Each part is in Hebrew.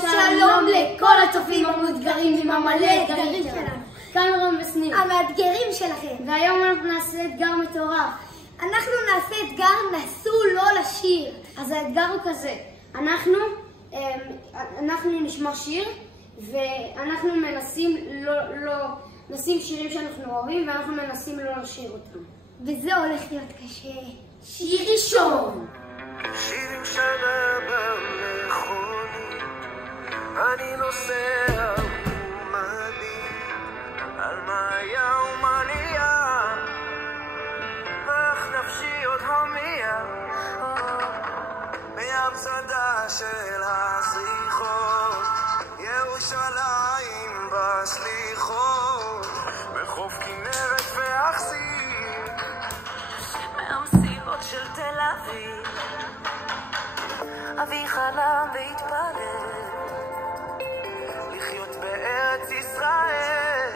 שלום לכל הצופים המאותגרים עם המלא אתגרים שלנו. כאן רום וסניר, המאתגרים שלכם. והיום אנחנו נעשה אתגר מטורף. אנחנו נעשה אתגר נסו לא לשיר. אז האתגר הוא כזה, אנחנו נשמע שיר ואנחנו מנסים נשים שירים שאנחנו אוהבים ואנחנו מנסים לא לשיר אותם. וזה הולך להיות קשה. שיר ראשון. שירים שנה במכונית, אני נוסע ומביט על מה היה ומה נהיה, איך נפשי עוד הומייה מהמצדה של הזריחות, ירושלים בסליחות, בחוף כנרת ואכסיר, מהמסיבות של תל אביב, אבי חלם והתפלל לחיות בארץ ישראל.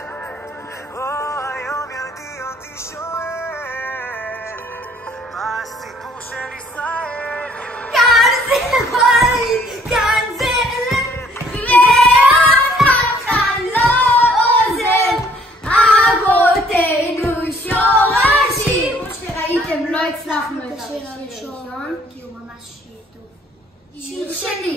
היום ילדי אותי שואל מה הסיפור של ישראל. כאן זה בית, כאן זה והנחל לא עוזב, אבותינו שורשים. כמו שראיתם לא הצלחנו את השיר הראשון כי הוא ממש טוב. שיר שני.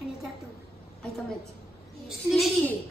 אני יותר טוב. היית מת. שלישי.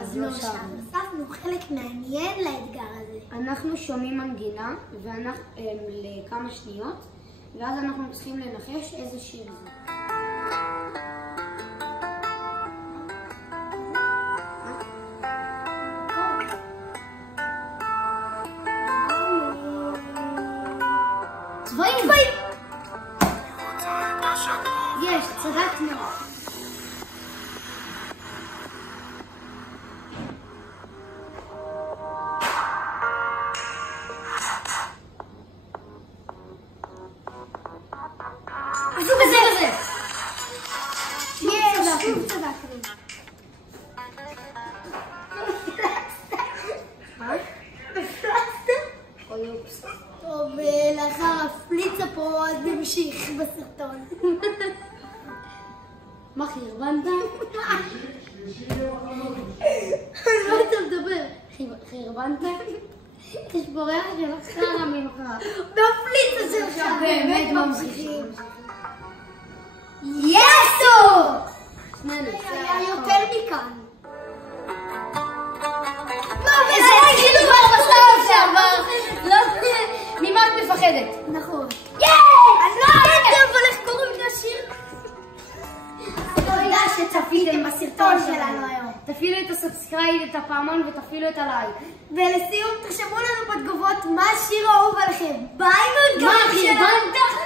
אז לא שם. הוספנו חלק מעניין לאתגר הזה. אנחנו שומעים מנגינה לכמה שניות, ואז אנחנו צריכים לנחש איזה שיר זה. צבעים! יש, צדקנו. טוב, לאחר הפליצה פה אז נמשיך בסרטון. מה חרבנת? על מה אתה מדבר? חרבנת? יש פה ריח של חרא ממך. בפליצה שלך באמת ממשיכים. יסו! היה יותר מכאן. וזה כאילו בסוף שעבר. ממה את מפחדת? נכון. אז לא הייתם, אבל איך קוראים לשיר? תודה שצפיתם בסרטון שלנו היום. תפעילו את הסאבסקרייב, את הפעמון ותפעילו את הלייק. ולסיום תרשמו לנו בתגובות מה השיר האהוב עליכם. ביי מאוד. מה חרבנת?